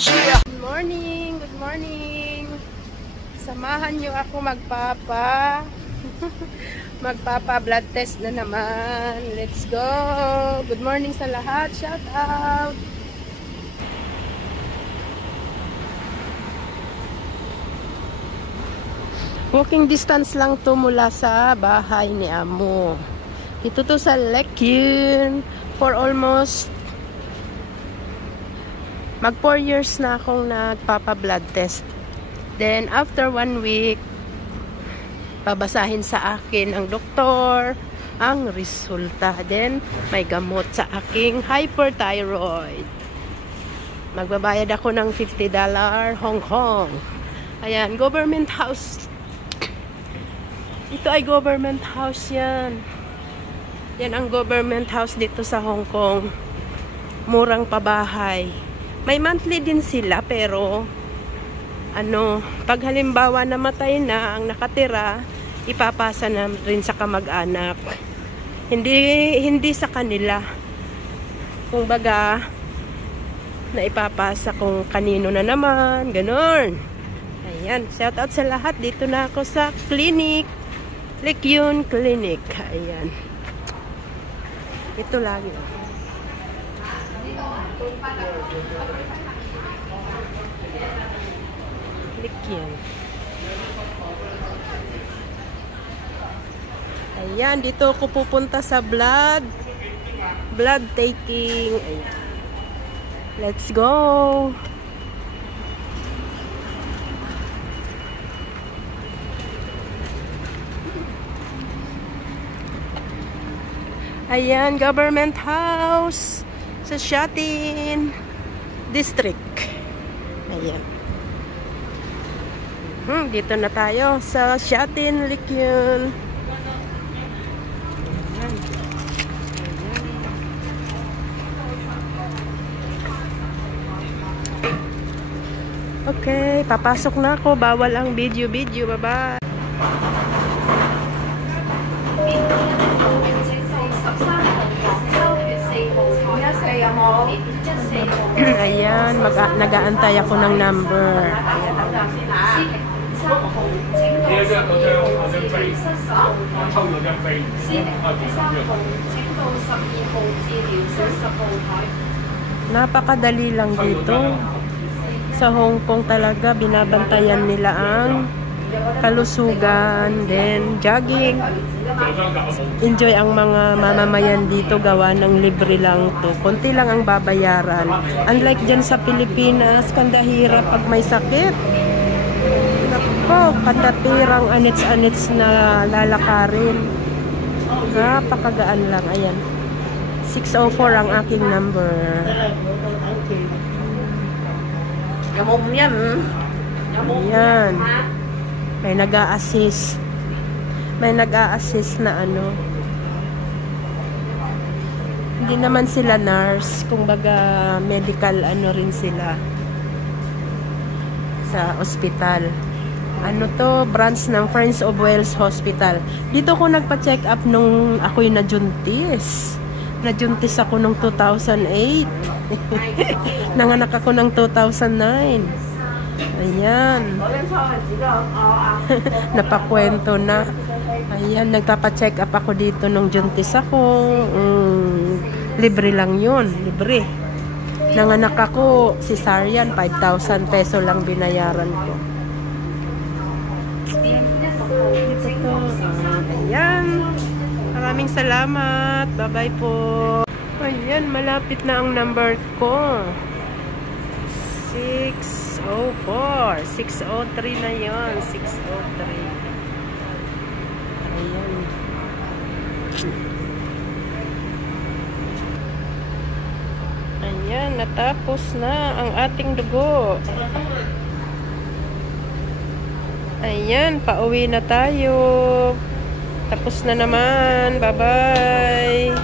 Good morning, good morning. Samahan niyo ako magpapa blood test na naman. Let's go. Good morning sa lahat. Shout out. Walking distance lang to mula sa bahay ni Amo. Ito to sa Lekyun. For almost mag 4 years na akong nagpapa-blood test. Then, after 1 week, babasahin sa akin ang doktor ang resulta. Then, may gamot sa aking hyperthyroid. Magbabayad ako ng $50 Hong Kong. Ayan, government house. Ito ay government house yan. Yan ang government house dito sa Hong Kong. Murang pabahay. May monthly din sila pero pag halimbawa namatay na ang nakatira, ipapasa na rin sa kamag-anak. Hindi sa kanila. Kung baga na ipapasa kung kanino na naman, ganun. Ayan, shout out sa lahat. Dito na ako sa clinic. Lekyun Clinic. Ayan. Ito lagi. Lekyun. Ayan, dito ako pupunta sa blood taking. Ayan. Let's go. Ayan, government house sa Shatin District. Ayan. Dito na tayo sa Shatin, Lekyun. Ayan. Okay, papasok na ako. Bawal ang video. Bye-bye. Ayan, nag-aantay ako ng number. Napakadali lang dito. Sa Hong Kong talaga, binabantayan nila ang kalusugan, then jogging. Enjoy ang mga mamamayan dito, gawa ng libre lang to. Konti lang ang babayaran. Unlike dyan sa Pilipinas, kandahirap pag may sakit. Nako, katapirang anits-anits na lalakarin. Napakagaan lang. Ayan. 604 ang aking number. Ayan. May nag-a-assist. May nag-a-assist na hindi naman sila nurse, kumbaga medical rin sila sa ospital. To, branch ng Friends of Wales Hospital. Dito ko nagpa-check up nung ako'y najuntis. Najuntis ako nung 2008. Nanganak ako ng 2009. Ayan. Napakwento na. Ayan, nagpapa-check up ako dito nung juntis ako. Libre lang yun. Libre. Nanganak ako, cesarean, 5,000 peso lang binayaran ko. Dito to. Ayan. Maraming salamat. Bye-bye po. Ayan, malapit na ang number ko. 604. 603 na yun. 603. Ayan. Ayan, natapos na ang ating dugo. Ayan, pauwi na tayo. Tapos na naman. Bye-bye.